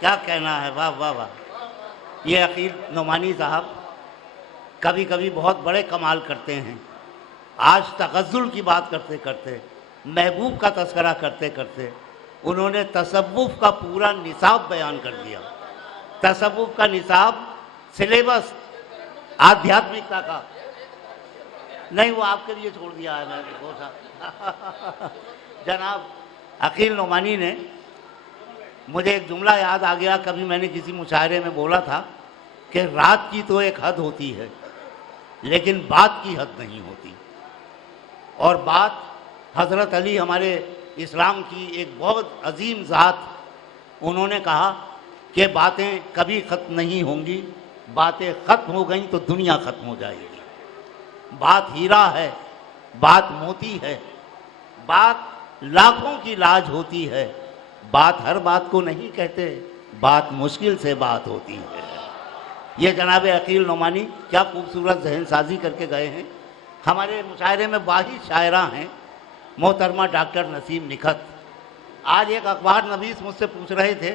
क्या कहना है, वाह वाह वाह। ये अकील नोमानी साहब कभी कभी बहुत बड़े कमाल करते हैं। आज तगज़्ज़ुल की बात करते करते, महबूब का तस्करा करते करते उन्होंने तसव्वुफ़ का पूरा निसाब बयान कर दिया। तसव्वुफ़ का निसाब, सिलेबस आध्यात्मिकता का नहीं, वो आपके लिए छोड़ दिया है मैंने वो सा। जनाब अकील नोमानी ने, मुझे एक जुमला याद आ गया, कभी मैंने किसी मुशायरे में बोला था कि रात की तो एक हद होती है लेकिन बात की हद नहीं होती। और बात हज़रत अली हमारे इस्लाम की एक बहुत अजीम ज़ात, उन्होंने कहा कि बातें कभी ख़त्म नहीं होंगी, बातें ख़त्म हो गई तो दुनिया ख़त्म हो जाएगी। बात हीरा है, बात मोती है, बात लाखों की लाज होती है, बात हर बात को नहीं कहते, बात मुश्किल से बात होती है। ये जनाब अकील नोमानी क्या खूबसूरत जहन साजी करके गए हैं। हमारे मुशायरे में वाहिद शायरा हैं मोहतरमा डॉक्टर नसीम निखत। आज एक अखबार नवीस मुझसे पूछ रहे थे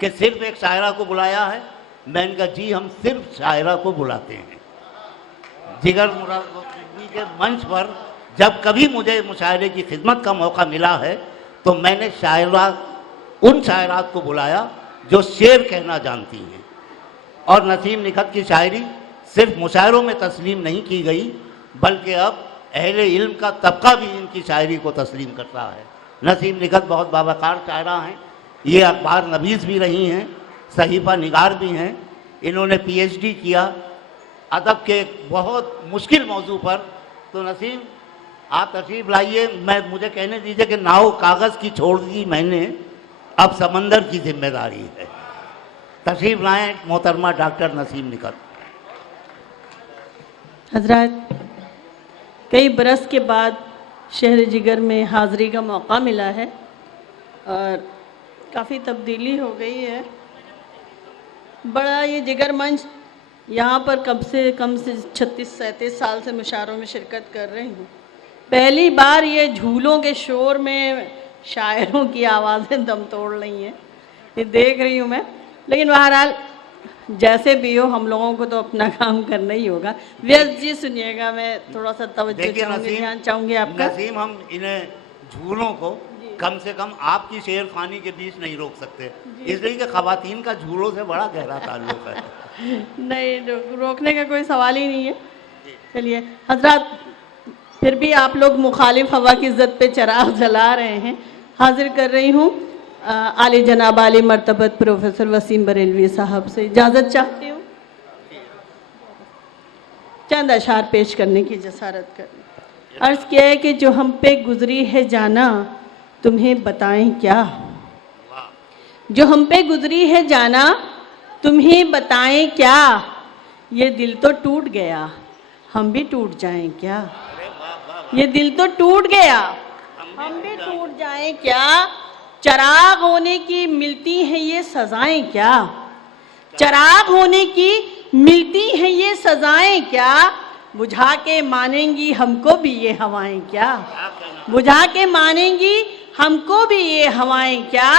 कि सिर्फ एक शायरा को बुलाया है। मैंने कहा जी हम सिर्फ शायरा को बुलाते हैं। जिगर मुरादी के मंच पर जब कभी मुझे मुशायरे की खिदमत का मौका मिला है तो मैंने उन शायरात को बुलाया जो शेर कहना जानती हैं। और नसीम निखत की शायरी सिर्फ मुशायरों में तस्लीम नहीं की गई बल्कि अब अहले इल्म का तबका भी इनकी शायरी को तस्लीम करता है। नसीम निखत बहुत बावकार शायरा हैं। ये अखबार नवीस भी रही हैं, सहीफ़ा निगार भी हैं। इन्होंने पीएचडी किया अदब के बहुत मुश्किल मौजू पर। तो नसीम आप तशरीफ़ लाइए। मुझे कहने दीजिए कि नाव कागज़ की छोड़ दी मैंने, अब समंदर की जिम्मेदारी है। तशरीफ़ लाएँ मोहतरमा डॉक्टर नसीम निखत। हजरत, कई बरस के बाद शहर जिगर में हाज़री का मौका मिला है और काफ़ी तब्दीली हो गई है। बड़ा ये जिगर मंच, यहाँ पर कम से 36-37 साल से मुशायरों में शिरकत कर रही हूँ। पहली बार ये झूलों के शोर में शायरों की आवाज़ें दम तोड़ रही हैं, ये देख रही हूँ मैं। लेकिन बहरहाल जैसे भी हो हम लोगों को तो अपना काम करना ही होगा। व्यस्त जी सुनिएगा, मैं थोड़ा सा तवज्जो चाहूँगी, ध्यान चाहूँगी आपका। नसीम, हम इन्हें झूलों को कम से कम आपकी शेर खानी के बीच नहीं रोक सकते, इसलिए कि ख़वातीन का झूलों से बड़ा गहरा ताल्लुक है। नहीं, रोकने का कोई सवाल ही नहीं है। चलिए हजरत, फिर भी आप लोग मुखालिफ हवा की इज़्ज़त पे चराग जला रहे हैं। हाजिर कर रही हूँ आली जनाब आली मर्तबत प्रोफेसर वसीम बरेलवी साहब से इजाज़त चाहती हूँ चंद अशार पेश करने की जसारत कर। अर्ज़ किया है कि जो हम पे गुजरी है जाना तुम्हें बताएं क्या, जो हम पे गुजरी है जाना तुम्हें बताएं क्या, ये दिल तो टूट गया हम भी टूट जाएं क्या, ये दिल तो टूट गया हम भी टूट जाएं क्या, चराग होने की मिलती हैं ये सजाएं क्या, चराग होने की मिलती हैं ये सजाएं क्या, बुझा के मानेंगी हमको भी ये हवाएं क्या, बुझा के मानेंगी हमको भी ये हवाएं क्या।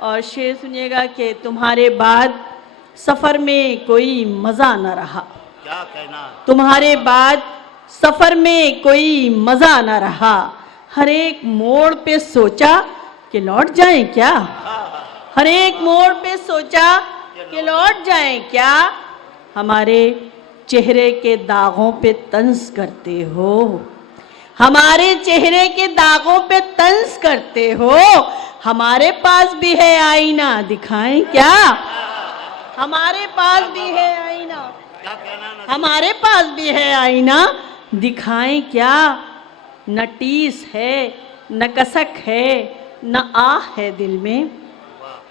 और शेर सुनिएगा कि तुम्हारे बाद सफ़र में कोई मज़ा न रहा, क्या कहना, तुम्हारे बाद सफ़र में कोई मज़ा न रहा, हर एक मोड़ पे सोचा कि लौट जाएं क्या, हर एक मोड़ पे सोचा कि लौट जाएं क्या, हमारे चेहरे के दागों पे तंज करते हो, हमारे चेहरे के दागों पे तंज करते हो, हमारे पास भी है आईना दिखाएं क्या, हमारे पास भी है आईना, हमारे पास भी है आईना दिखाएं क्या, न टीस है न कसक है न आह है दिल में,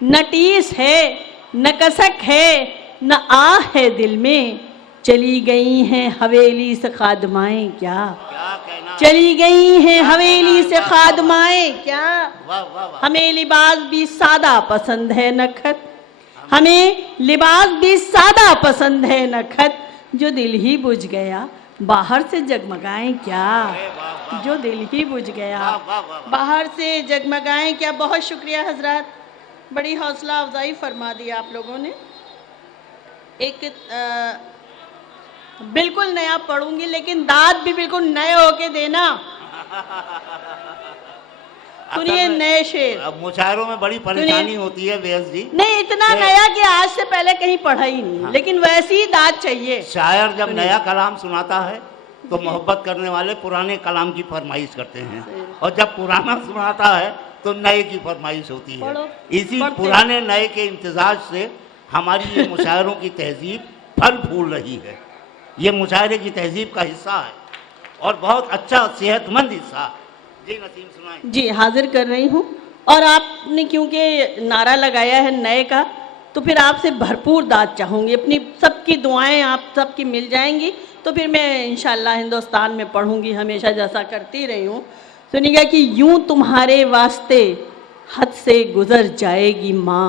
न टीस है न कसक है न आह है दिल में, चली गई हैं हवेली से खादमाएं क्या, चली गई हैं हवेली से खादमाएं क्या, हमें लिबास भी सादा पसंद है नखत, हमें लिबास भी सादा पसंद है नखत, जो दिल ही बुझ गया बाहर से जगमगाएं क्या, जो दिल ही बुझ गया बाहर से जगमगाएं क्या। बहुत शुक्रिया हजरत। बड़ी हौसला अफजाई फरमा दी आप लोगों ने। एक बिल्कुल नया पढ़ूंगी, लेकिन दांत भी बिल्कुल नए होके देना। सुनिए नए शेर। अब मुशायरों में बड़ी परेशानी होती है व्यास जी। नहीं इतना नया कि आज से पहले कहीं पढ़ा ही नहीं। हाँ। लेकिन वैसी ही दांत चाहिए। शायर जब नया कलाम सुनाता है तो मोहब्बत करने वाले पुराने कलाम की फरमाइश करते हैं, और जब पुराना सुनाता है तो नए की फरमाइश होती है। इसी पुराने नए के इम्तिजाज से हमारी ये मुशायरों की तहजीब फल फूल रही है। ये मुशायरे की तहजीब का हिस्सा है और बहुत अच्छा सेहतमंद हिस्सा। जी नसीम सुनाएं। जी हाजिर कर रही हूँ। और आपने क्योंकि नारा लगाया है नए का, तो फिर आपसे भरपूर दाद चाहूँगी। अपनी सबकी दुआएं आप सबकी मिल जाएंगी तो फिर मैं इंशाल्लाह हिंदुस्तान में पढ़ूंगी, हमेशा जैसा करती रही हूँ। सुनिएगा कि यूं तुम्हारे वास्ते हद से गुजर जाएगी माँ,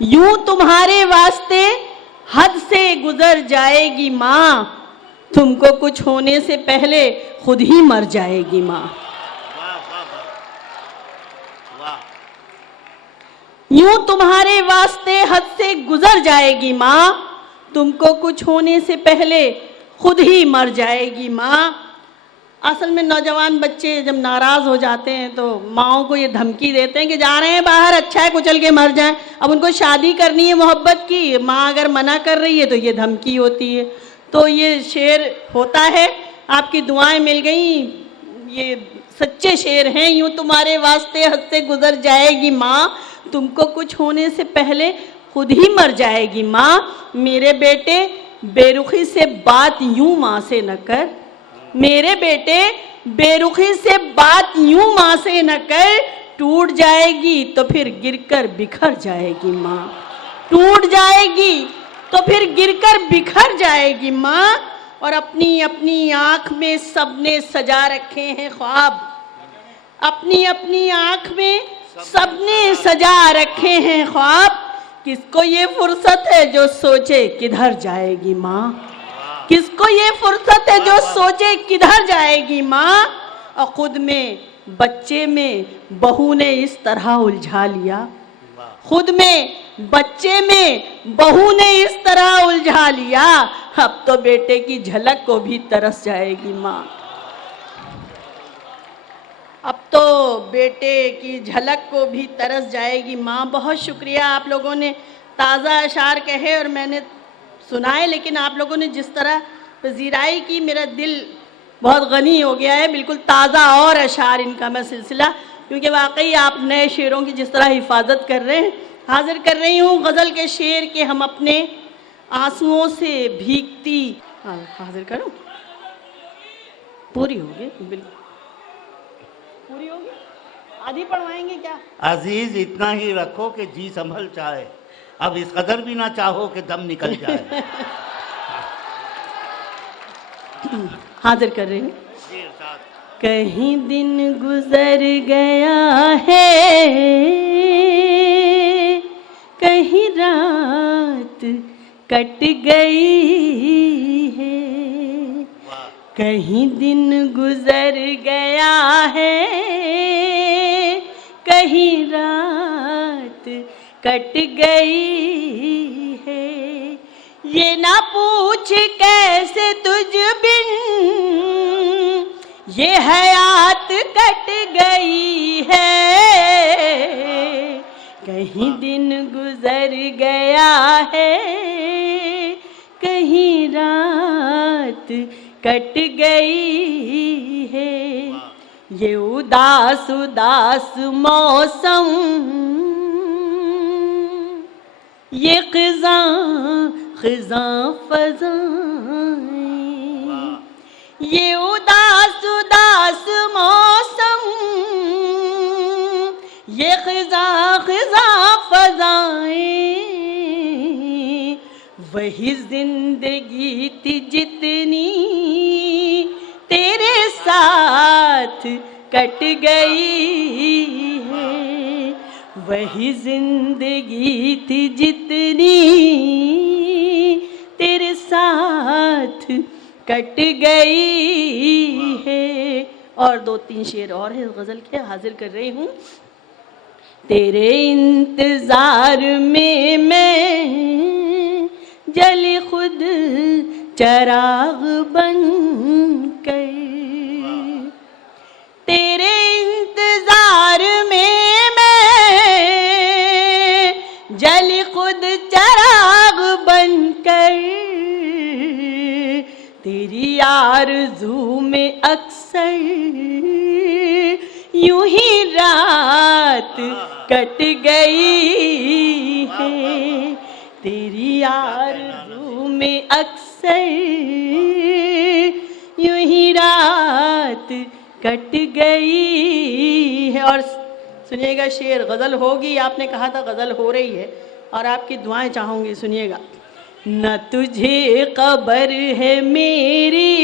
यूं तुम्हारे वास्ते हद से गुजर जाएगी माँ, तुमको कुछ होने से पहले खुद ही मर जाएगी माँ। यूं तुम्हारे वास्ते हद से गुजर जाएगी माँ, तुमको कुछ होने से पहले खुद ही मर जाएगी माँ। असल में नौजवान बच्चे जब नाराज़ हो जाते हैं तो माँओं को ये धमकी देते हैं कि जा रहे हैं बाहर, अच्छा है कुचल के मर जाएं। अब उनको शादी करनी है मोहब्बत की, माँ अगर मना कर रही है तो ये धमकी होती है। तो ये शेर होता है, आपकी दुआएं मिल गई, ये सच्चे शेर हैं। यूं तुम्हारे वास्ते हद से गुजर जाएगी माँ, तुमको कुछ होने से पहले खुद ही मर जाएगी माँ। मेरे बेटे बेरुखी से बात यूं माँ से न कर, मेरे बेटे बेरुखी से बात यूं माँ से न कर, टूट जाएगी तो फिर गिरकर बिखर जाएगी माँ, टूट जाएगी तो फिर गिरकर बिखर जाएगी माँ। और अपनी अपनी आँख में सबने सजा रखे हैं ख्वाब, अपनी अपनी आँख में सबने सजा रखे हैं ख्वाब, किसको ये फुर्सत है जो सोचे किधर जाएगी माँ, किसको ये फुर्सत है जो सोचे किधर जाएगी माँ। और खुद में बच्चे में बहू ने इस तरह उलझा लिया, खुद में बच्चे में बहू ने इस तरह उलझा लिया, अब तो बेटे की झलक को भी तरस जाएगी माँ, अब तो बेटे की झलक को भी तरस जाएगी माँ। बहुत शुक्रिया, आप लोगों ने ताज़ा अशार कहे और मैंने सुनाए, लेकिन आप लोगों ने जिस तरह पजीराई की मेरा दिल बहुत गनी हो गया है। बिल्कुल ताज़ा और अशार इनका मैं सिलसिला, क्योंकि वाकई आप नए शेरों की जिस तरह हिफाजत कर रहे हैं। हाजिर कर रही हूँ गज़ल के शेर के हम अपने आंसुओं से भीगती। हाजिर करूँ? पूरी होगी, बिल्कुल पूरी होगी, आधी पढ़वाएंगे क्या? अजीज इतना ही रखो कि जी संभल जाए, अब इस कदर भी ना चाहो कि दम निकल जाए। हाजिर कर रही हूँ। कहीं दिन गुजर गया है, कहीं रात कट गई है, कहीं दिन गुजर गया है, कहीं रात कट गई है, ये ना पूछ कैसे तुझ बिन ये हयात कट गई है, कहीं दिन गुजर गया है, कहीं रात कट गई है, ये उदास उदास मौसम, ये खिज़ां खिज़ां फ़ज़ाएं, ये उदास उदास मौसम, ये खिज़ां खिज़ां फ़ज़ाएं, वही जिंदगी थी जितनी तेरे साथ कट गई है, वही जिंदगी थी जितनी तेरे साथ कट गई है। और दो तीन शेर और है गज़ल के, हाजिर कर रही हूँ। तेरे इंतजार में मैं जली खुद चराग बन कर। तेरे इंतजार में मैं जली खुद चराग बनकर। तेरी आरज़ू में अक्सर यूं ही रात कट गई है। तेरी आरज़ू में अक्सर यूं ही रात कट गई है। और सुनिएगा शेर, गज़ल होगी, आपने कहा था गज़ल हो रही है और आपकी दुआएं चाहूँगी, सुनिएगा। न तुझे खबर है मेरी,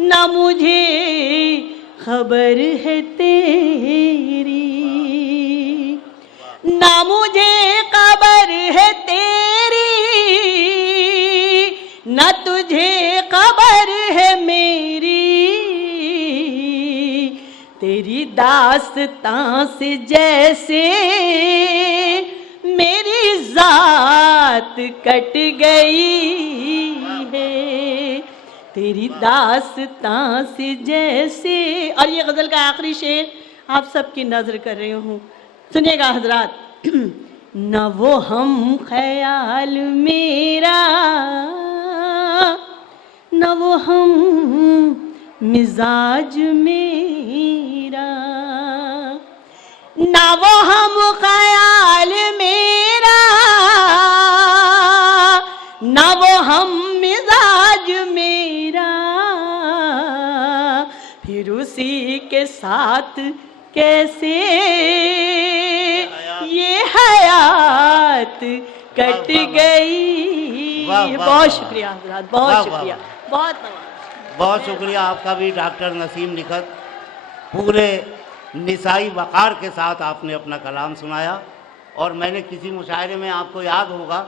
न मुझे खबर है तेरी, न मुझे खबर है तेरी, न तुझे खबर है मेरी। तेरी दास्तां से जैसे मेरी जात कट गई है। तेरी दास्तां से जैसे। और ये गज़ल का आखिरी शेर आप सबकी नज़र कर रही हूँ, सुनिएगा हजरात। न वो हम ख्याल मेरा, न वो हम मिजाज मेरा, न वो हम ख्याल मेरा, न वो हम मिजाज मेरा। फिर उसी के साथ कैसे ये हयात कट गई। बहुत शुक्रिया हज़रात, बहुत शुक्रिया, बहुत शुक्रिया आपका भी डॉक्टर नसीम लिखत। पूरे निसाई वक़ार के साथ आपने अपना कलाम सुनाया। और मैंने किसी मुशायरे में, आपको याद होगा,